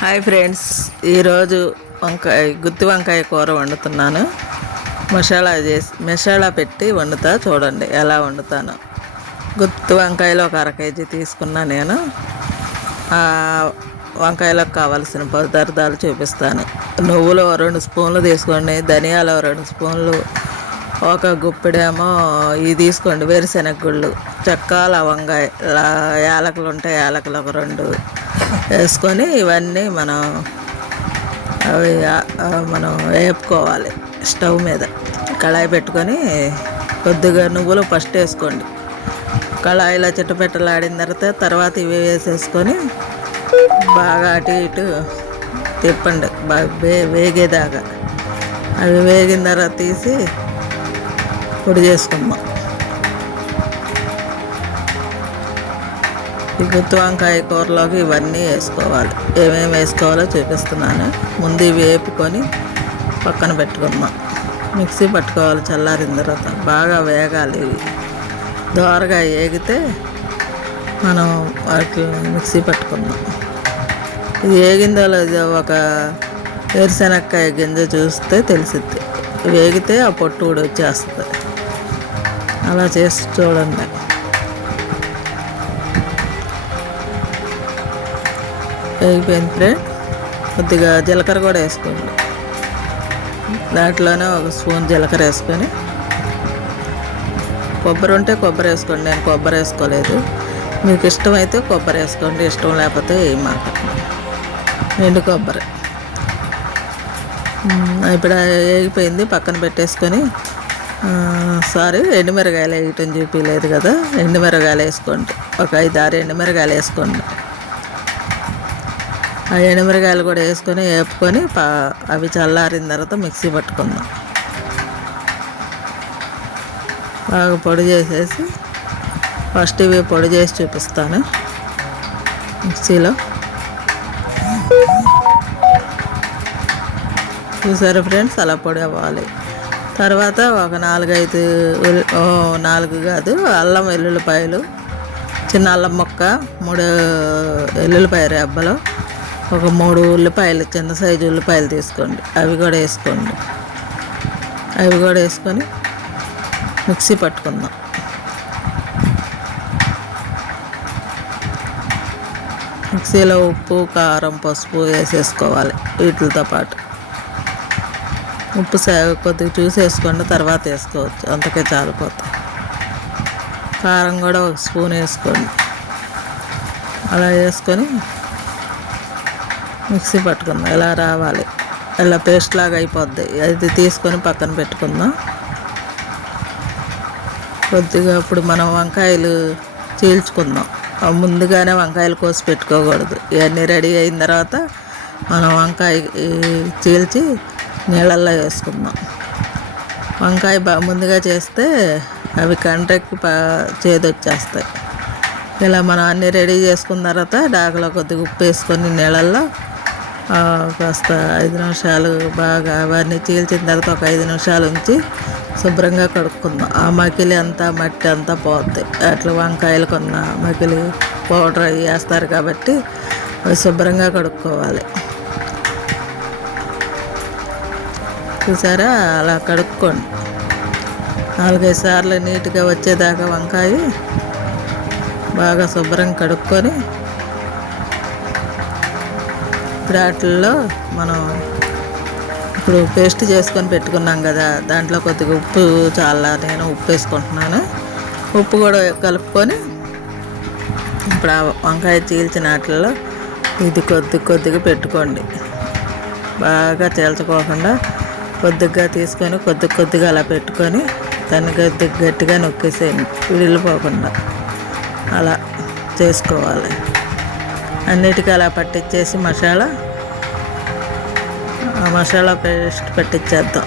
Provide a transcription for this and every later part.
Hi friends ఈరోజు వంకాయ గుత్తి వంకాయ కూర వండుతున్నాను. మసాలా చేసి మసాలా పెట్టి వండుతా చూడండి ఎలా వండుతాను. గుత్తి వంకాయలు ఒక అర కేజీ తీసుకున్నా నేను. వంకాయలకు కావాల్సిన పదార్థాలు చూపిస్తాను. నువ్వులు రెండు స్పూన్లు తీసుకోండి ధనియాలు రెండు స్పూన్లు ఒక గుప్పెడేమో ఇవి తీసుకోండి వేరుశెనగ గుళ్ళు చెక్క లవంగా యాలకులు ఉంటాయి యాలకులు ఒక రెండు వేసుకొని ఇవన్నీ మనం అవి మనం వేపుకోవాలి స్టవ్ మీద. కళాయి పెట్టుకొని కొద్దిగా నువ్వులు ఫస్ట్ వేసుకోండి. కళాయిలో చిట్టపెట్టలాడిన తర్వాత తర్వాత ఇవి వేసేసుకొని బాగా అటు ఇటు తిప్పండి. బాగా వే వేగేదాకా. అవి వేగిన తర్వాత తీసి పొడి చేసుకుందాం. ఈ గుత్తి వంకాయ కూరలోకి ఇవన్నీ వేసుకోవాలి. ఏమేమి వేసుకోవాలో చూపిస్తున్నాను. ముందు ఇవి వేపుకొని పక్కన పెట్టుకుందాం. మిక్సీ పట్టుకోవాలి చల్లారిన తర్వాత. బాగా వేగాలి ఇవి. దోరగా వేగితే మనం వాటి మిక్సీ పట్టుకుందాం. ఇది వేగిందో లేదో ఒక వేరుశనక్కాయ గింజ చూస్తే తెలిసిద్ది. వేగితే ఆ పొట్టు కూడా వచ్చేస్తుంది. అలా చేసి చూడండి. వేగిపోయింది ఫ్రెండ్ కొద్దిగా జీలకర్ర కూడా వేసుకోండి. దాంట్లోనే ఒక స్పూన్ జీలకర్ర వేసుకొని. కొబ్బరి ఉంటే కొబ్బరి వేసుకోండి. నేను కొబ్బరి వేసుకోలేదు. మీకు ఇష్టమైతే కొబ్బరి వేసుకోండి. ఇష్టం లేకపోతే ఏం మాట ఎండు కొబ్బరి. ఇప్పుడు వేగిపోయింది పక్కన పెట్టేసుకొని సారీ ఎండుమిరగాయలు వేయటం చూపించలేదు కదా. ఎండుమిరగాయలు వేసుకోండి. ఒక ఐదు ఆరు ఎండుమిరగాయలు వేసుకోండి. ఆ కూడా వేసుకొని వేపుకొని పా అవి చల్లారిన తర్వాత మిక్సీ పట్టుకుందాం. బాగా పొడి చేసేసి ఫస్ట్ ఇవి పొడి చేసి చూపిస్తాను మిక్సీలో. చూసారు ఫ్రెండ్స్? అలా పొడి అవ్వాలి. తర్వాత ఒక నాలుగైదు నాలుగు కాదు అల్లం వెల్లుల్లిపాయలు చిన్న అల్లం మొక్క మూడు వెల్లుల్లిపాయ రెబ్బలు ఒక మూడు ఉల్లిపాయలు చిన్న సైజు ఉల్లిపాయలు తీసుకోండి. అవి కూడా వేసుకోండి. అవి కూడా వేసుకొని మిక్సీ పట్టుకుందాం. మిక్సీలో ఉప్పు కారం పసుపు వేసేసుకోవాలి వీటితో పాటు. ఉప్పు కొద్దిగా చూసి వేసుకోండి తర్వాత వేసుకోవచ్చు. అంతకే చాలిపోతాయి కారం కూడా ఒక స్పూన్ వేసుకోండి. అలా వేసుకొని మిక్సీ పట్టుకుందాం. ఇలా రావాలి? ఇలా పేస్ట్ లాగా అయిపోద్ది. అది తీసుకొని పక్కన పెట్టుకుందాం. కొద్దిగా ఇప్పుడు మనం వంకాయలు చీల్చుకుందాం. ముందుగానే వంకాయలు కోసి పెట్టుకోకూడదు. ఇవన్నీ రెడీ అయిన తర్వాత మనం వంకాయ చీల్చి నీళ్ళల్లో వేసుకుందాం. వంకాయ బా ముందుగా చేస్తే అవి కండ్రెక్కి పా చేదొచ్చేస్తాయి ఇలా మనం అన్నీ రెడీ చేసుకున్న తర్వాత డాకలో కొద్దిగా ఉప్పు వేసుకొని నీళ్ళల్లో కాస్త ఐదు నిమిషాలు బాగా అవన్నీ చీల్చిన తర్వాత ఒక ఐదు నిమిషాలు ఉంచి శుభ్రంగా కడుక్కుందాం. ఆ మకిలి అంతా మట్టి అంతా పోద్ది అట్లా వంకాయలు కొన్న మకిలి పౌడర్ అవి వేస్తారు కాబట్టి అవి శుభ్రంగా కడుక్కోవాలి. చూసారా? అలా కడుక్కోండి. నాలుగైదు సార్లు నీట్గా వచ్చేదాకా వంకాయ బాగా శుభ్రంగా కడుక్కొని ఇప్పుడు వాటిల్లో మనం ఇప్పుడు పేస్ట్ చేసుకొని పెట్టుకున్నాం కదా దాంట్లో కొద్దిగా ఉప్పు చాలా నేను ఉప్పు వేసుకుంటున్నాను. ఉప్పు కూడా కలుపుకొని ఇప్పుడు ఆ వంకాయ చీల్చిన వాటిల్లో ఇది కొద్ది కొద్దిగా పెట్టుకోండి. బాగా తేల్చుకోకుండా కొద్దిగా తీసుకొని కొద్ది కొద్దిగా అలా పెట్టుకొని దాన్ని కొద్ది గట్టిగా నొక్కేసేయండి విడిలిపోకుండా. అలా చేసుకోవాలి. అన్నిటికీ అలా పట్టించేసి మసాలా మసాలా పేస్ట్ పట్టించేద్దాం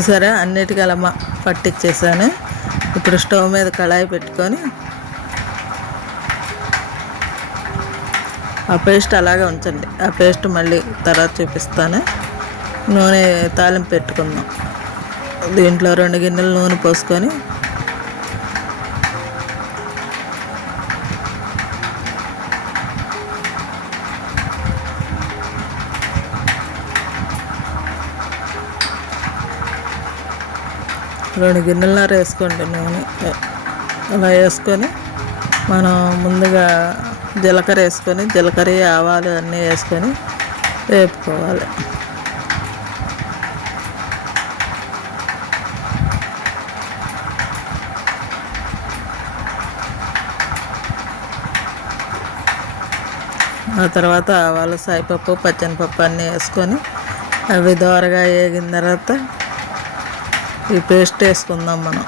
చూసారా? అన్నిటికీ అలా పట్టించేసాను ఇప్పుడు స్టవ్ మీద కళాయి పెట్టుకొని ఆ పేస్ట్ అలాగే ఉంచండి. ఆ పేస్ట్ మళ్ళీ తర్వాత చూపిస్తాను. నూనె తాలింపు పెట్టుకుందాం. దీంట్లో రెండు గిన్నెలు నూనె పోసుకొని రెండు గిన్నెలన్నర వేసుకోండి నూనె. అలా వేసుకొని మనం ముందుగా జీలకర్ర వేసుకొని జీలకర్ర ఆవాలు అన్నీ వేసుకొని వేపుకోవాలి. ఆ తర్వాత ఆవాలు సాయిపప్పు పచ్చనిపప్పు అన్నీ వేసుకొని అవి దోరగా వేగిన తర్వాత ఈ పేస్ట్ వేసుకుందాం మనం.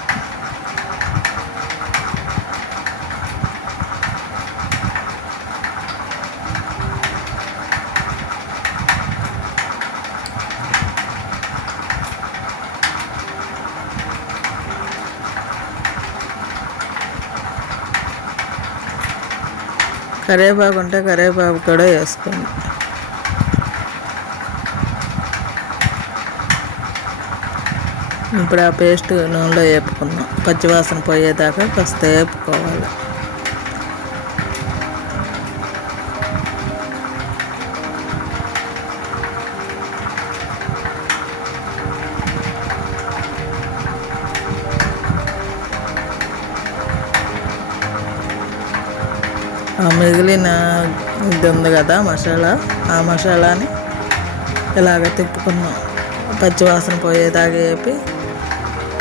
కరివేపాకు ఉంటే కరివేపాకు కూడా వేసుకోండి. ఇప్పుడు ఆ పేస్ట్ నూనెలో వేపుకుందాం. పచ్చివాసన పోయేదాకా కాస్త వేపుకోవాలి. ఆ మిగిలిన ఇది ఉంది కదా మసాలా. ఆ మసాలాని ఇలాగ తిప్పుకున్నాం పచ్చివాసన పోయేదాకా వేపి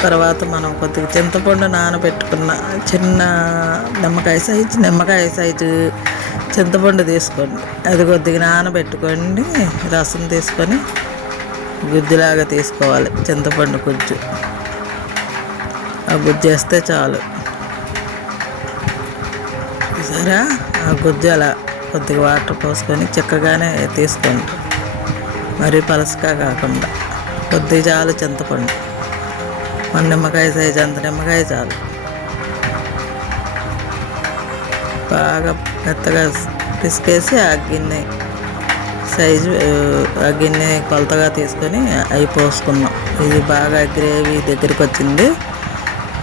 తర్వాత మనం కొద్దిగా చింతపండు నానబెట్టుకున్న చిన్న నిమ్మకాయ సైజు నిమ్మకాయ సైజు చింతపండు తీసుకోండి. అది కొద్దిగా నానబెట్టుకోండి రసం తీసుకొని గుజ్జులాగా తీసుకోవాలి చింతపండు గుజ్జు. ఆ గుజ్జు వేస్తే చాలు. సరే ఆ గుజ్జు అలా కొద్దిగా వాటర్ పోసుకొని చిక్కగానే తీసుకోండి. మరీ పలసగా కాకుండా కొద్దిగా చాలు చింతపండు. మన నిమ్మకాయ సైజు అంత నిమ్మకాయ చాలు. బాగా మెత్తగా పిసికేసి ఆ గిన్నె సైజు ఆ గిన్నె కొలతగా తీసుకొని అవి పోసుకున్నాం. ఇది బాగా గ్రేవీ దగ్గరికి వచ్చింది.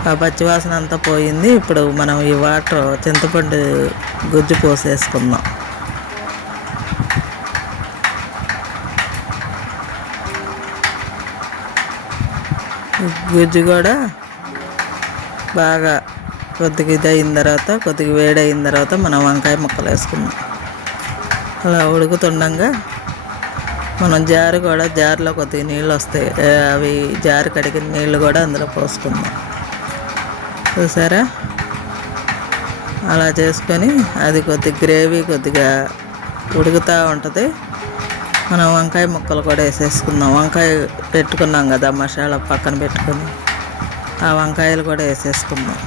ఆ పచ్చివాసన అంతా పోయింది. ఇప్పుడు మనం ఈ వాటర్ చింతపండు గుజ్జు పోసేసుకుందాం. గుజ్జు కూడా బాగా కొద్దిగా ఇది అయిన తర్వాత కొద్దిగా వేడి అయిన తర్వాత మనం వంకాయ ముక్కలు వేసుకుందాం. అలా ఉడుకుతుండగా మనం జారు కూడా జారులో కొద్దిగా నీళ్ళు వస్తాయి. అవి జారు కడిగిన నీళ్ళు కూడా అందులో పోసుకుందాం. చూసారా? అలా చేసుకొని అది కొద్దిగా గ్రేవీ కొద్దిగా ఉడుకుతూ ఉంటుంది. మనం వంకాయ ముక్కలు కూడా వేసేసుకుందాం. వంకాయ పెట్టుకున్నాం కదా మసాలా పక్కన పెట్టుకుని ఆ వంకాయలు కూడా వేసేసుకుందాం.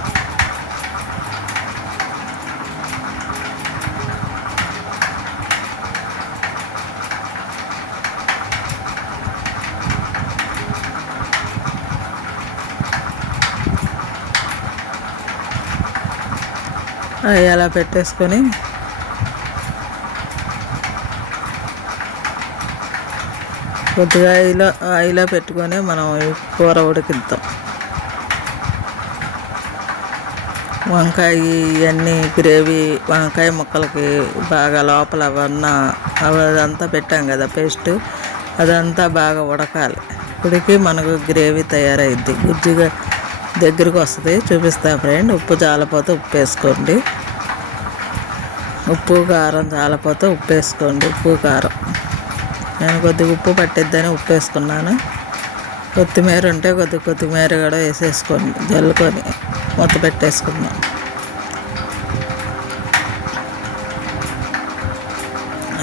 అవి అలా పెట్టేసుకొని కొద్దిగా ఆయిలో ఆయిలో పెట్టుకొని మనం కూర ఉడికిద్దాం. వంకాయ ఇవన్నీ గ్రేవీ వంకాయ ముక్కలకి బాగా లోపల అవన్నీ అదంతా పెట్టాం కదా పేస్ట్ అదంతా బాగా ఉడకాలి. ఉడికి మనకు గ్రేవీ తయారైద్ది. గుజ్జుగా దగ్గరికి వస్తుంది. చూపిస్తా ఫ్రెండ్. ఉప్పు చాలపోతే ఉప్పు వేసుకోండి ఉప్పు కారం చాలపోతే ఉప్పు వేసుకోండి ఉప్పు కారం. నేను కొద్దిగా ఉప్పు పట్టిద్దని ఉప్పు వేసుకున్నాను కొత్తిమీర ఉంటే కొద్ది కొత్తిమీర కూడా వేసేసుకొని జల్లుకొని మూత పెట్టేసుకుందాం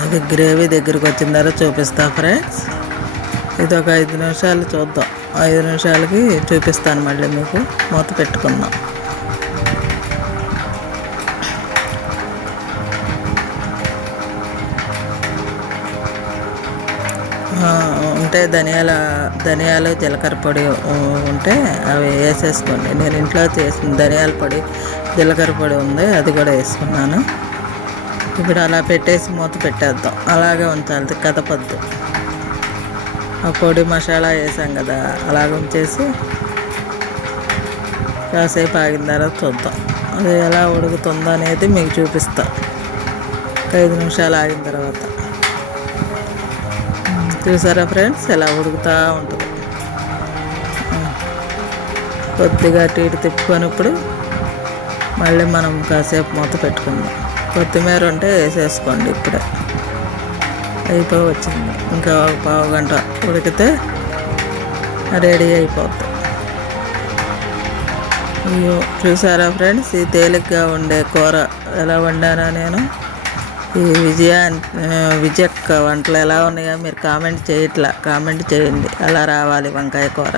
అది గ్రేవీ దగ్గరికి వచ్చిన తర్వాత చూపిస్తా ఫ్రెండ్స్. ఇది ఒక ఐదు నిమిషాలు చూద్దాం. ఐదు నిమిషాలకి చూపిస్తాను మళ్ళీ మీకు. మూత పెట్టుకుందాం ఉంటే ధనియాల ధనియాలు జీలకర్ర పొడి ఉంటే అవి వేసేసుకోండి. నేను ఇంట్లో చేసిన ధనియాల పొడి జీలకర్ర పొడి ఉంది అది కూడా వేసుకున్నాను. ఇప్పుడు అలా పెట్టేసి మూత పెట్టేద్దాం. అలాగే ఉంచాలి కదపద్దు. ఆ పొడి మసాలా వేసాం కదా అలాగ ఉంచేసి కాసేపు ఆగిన తర్వాత చూద్దాం. అది ఎలా ఉడుకుతుందో అనేది మీకు చూపిస్తాం. ఒక ఐదు నిమిషాలు ఆగిన తర్వాత. చూసారా ఫ్రెండ్స్? ఎలా ఉడుకుతూ ఉంటుంది. కొద్దిగా అటు ఇటు తిప్పుకొని ఇప్పుడు మళ్ళీ మనం కాసేపు మూత పెట్టుకుందాం. కొత్తిమీర ఉంటే వేసేసుకోండి ఇప్పుడే. అయిపోయి వచ్చింది ఇంకా ఒక పావు గంట ఉడికితే రెడీ అయిపోద్ది. అయ్యో చూసారా ఫ్రెండ్స్? ఈ తేలిగ్గా ఉండే కూర ఎలా వండానా నేను? ఈ విజయ విజయక్క వంటలు ఎలా ఉన్నాయో మీరు కామెంట్ చేయట్లా కామెంట్ చేయండి. అలా రావాలి వంకాయ కూర.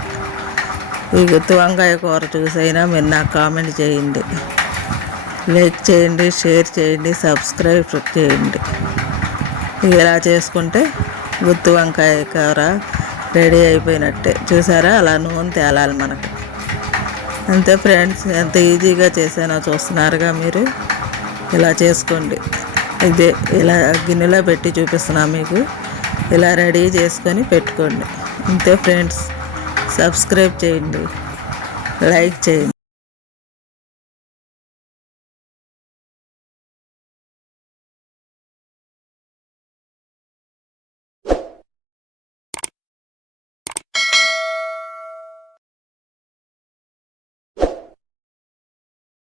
ఈ గుత్తి వంకాయ కూర చూసైనా మీరు నాకు కామెంట్ చేయండి. లైక్ చేయండి షేర్ చేయండి సబ్స్క్రైబ్ చేయండి. ఇలా చేసుకుంటే గుత్తి వంకాయ కూర రెడీ అయిపోయినట్టే. చూసారా? అలా నూనె తేలాలి మనకు. అంతే ఫ్రెండ్స్ ఎంత ఈజీగా చేసానో చూస్తున్నారుగా మీరు. ఇలా చేసుకోండి. ఇదే ఇలా గిన్నెలో పెట్టి చూపిస్తున్నా మీకు. ఇలా రెడీ చేసుకొని పెట్టుకోండి. అంతే ఫ్రెండ్స్ సబ్స్క్రైబ్ చేయండి. లైక్ చేయండి.